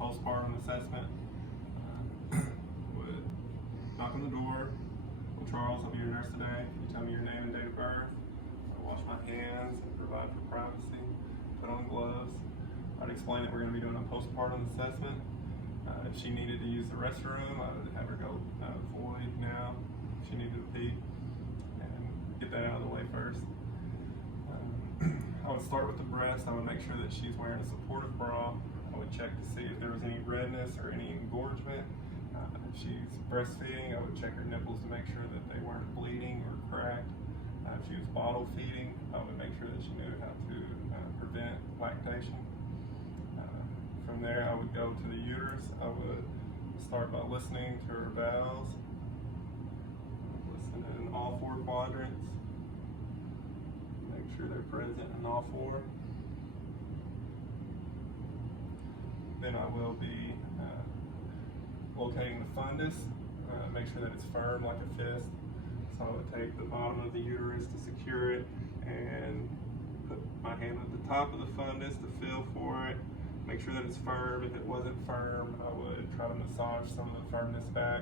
postpartum assessment. Would knock on the door. Well, Charles, I'll be your nurse today. Can you tell me your name and date of birth? I'll wash my hands and provide for privacy. Put on gloves. I'd explain that we're going to be doing a postpartum assessment. If she needed to use the restroom, I would have her go void now. If she needed to pee, and get that out of the way first. I would start with the breast. I would make sure that she's wearing a supportive bra. I would check to see if there was any redness or any engorgement. If she's breastfeeding, I would check her nipples to make sure that they weren't bleeding or cracked. If she was bottle feeding, I would make sure that she knew how to prevent lactation. From there, I would go to the uterus. I would start by listening to her bowels. Listen in all 4 quadrants. Make sure they're present in all 4. Then I will be locating the fundus. Make sure that it's firm like a fist. So I would take the bottom of the uterus to secure it and put my hand at the top of the fundus to feel for it. Make sure that it's firm. If it wasn't firm, I would try to massage some of the firmness back.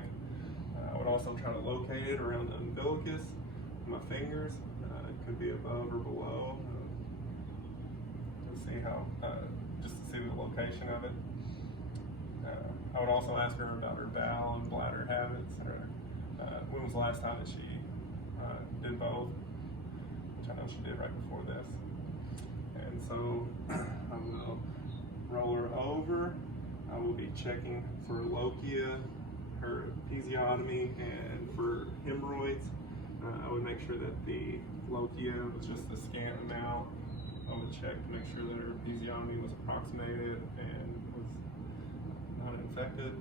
I would also try to locate it around the umbilicus with my fingers. It could be above or below. To see how, just to see the location of it. I would also ask her about her bowel and bladder habits. When was the last time that she did both? Which I know she did right before this. And so I will roll her over. I will be checking for lochia, her episiotomy, and for hemorrhoids. I would make sure that the lochia was just a scant amount. I would check to make sure that her episiotomy was approximated and was not infected.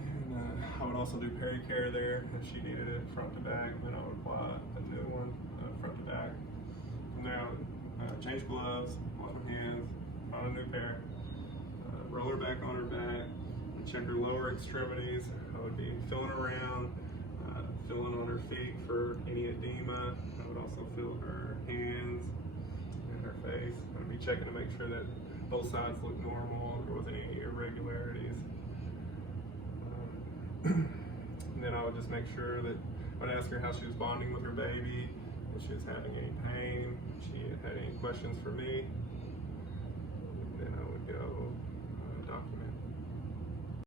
And I would also do pericare there if she needed it front to back. Then I would apply a new one front to back. From there, I would change gloves, wash my hands, on a new pair, roll her back on her back, and check her lower extremities. I would be feeling around, feeling on her feet for any edema. I would also feel her hands and her face. I would be checking to make sure that both sides look normal, if there wasn't any irregularities. And then I would just make sure that I would ask her how she was bonding with her baby, if she was having any pain, if she had any questions for me.